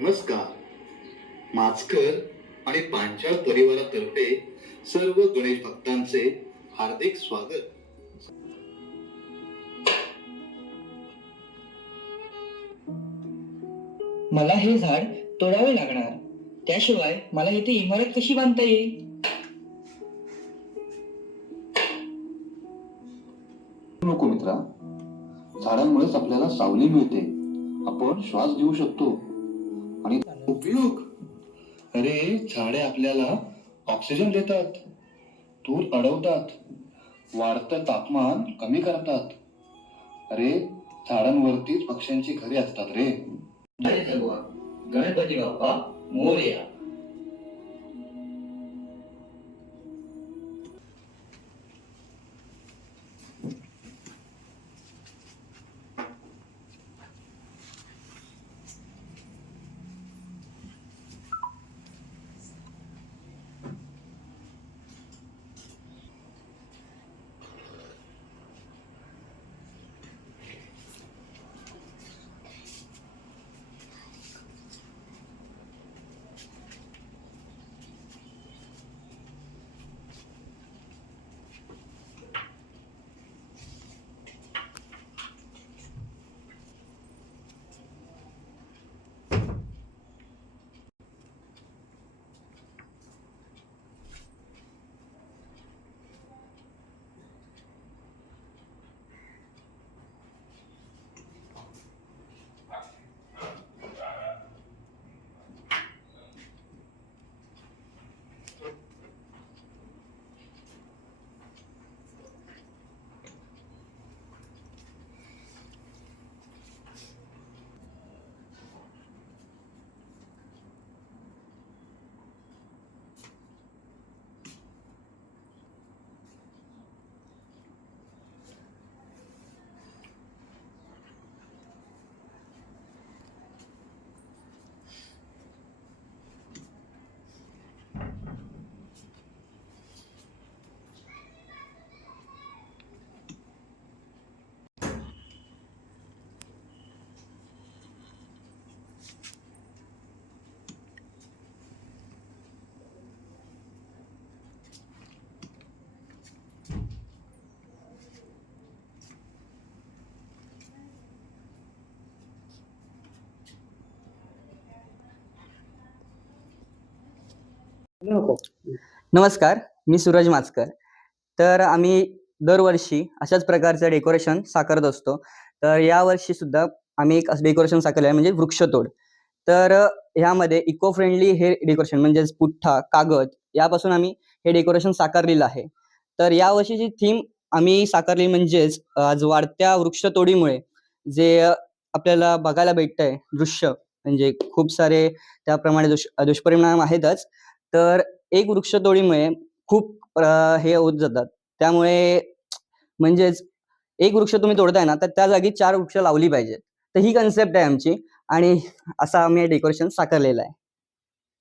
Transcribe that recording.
नमस्कार. माचकर आणि पांचाळ परिवारातर्फे सर्व गणेश भक्तांचे हार्दिक स्वागत. मला हे झाड तोडावे लागणार. त्याशिवाय मला इथे इमारत कशी बांधता येईल? नको मित्रा. झाडांमुळेच आपल्याला सावली मिळते. आपण श्वास घेऊ शकतो. आणि उपयोग? अरे झाडे आपल्याला ऑक्सिजन देतात. धूर अडवतात. वाढतं तापमान कमी करतात. अरे झाडांवरतीच पक्ष्यांची घरे असतात रे. गणपती बाप्पा मोर्या. नमस्कार मी सूरज माचकर तर आम्ही दरवर्षी अशाच प्रकारचं डेकोरेशन साकारत असतो. तर यावर्षी सुद्धा आम्ही एक डेकोरेशन साकारले आहे म्हणजे वृक्षतोड. तर ह्यामध्ये इको फ्रेंडली हे डेकोरेशन म्हणजेच पुठ्ठा कागद यापासून आम्ही हे डेकोरेशन साकारलेलं आहे. तर यावर्षीची थीम आम्ही साकारली म्हणजेच आज वाढत्या वृक्षतोडीमुळे जे आपल्याला बघायला भेटतंय दृश्य म्हणजे खूप सारे त्याप्रमाणे दुष दुष्परिणाम आहेतच. तर एक वृक्षतोडीमुळे खूप हे होत जातात. त्यामुळे म्हणजेच एक वृक्ष तुम्ही तोडताय ना तर त्या जागी चार वृक्ष लावली पाहिजेत. तर ही कन्सेप्ट आहे आमची आणि असं आम्ही डेकोरेशन साकारलेलं आहे.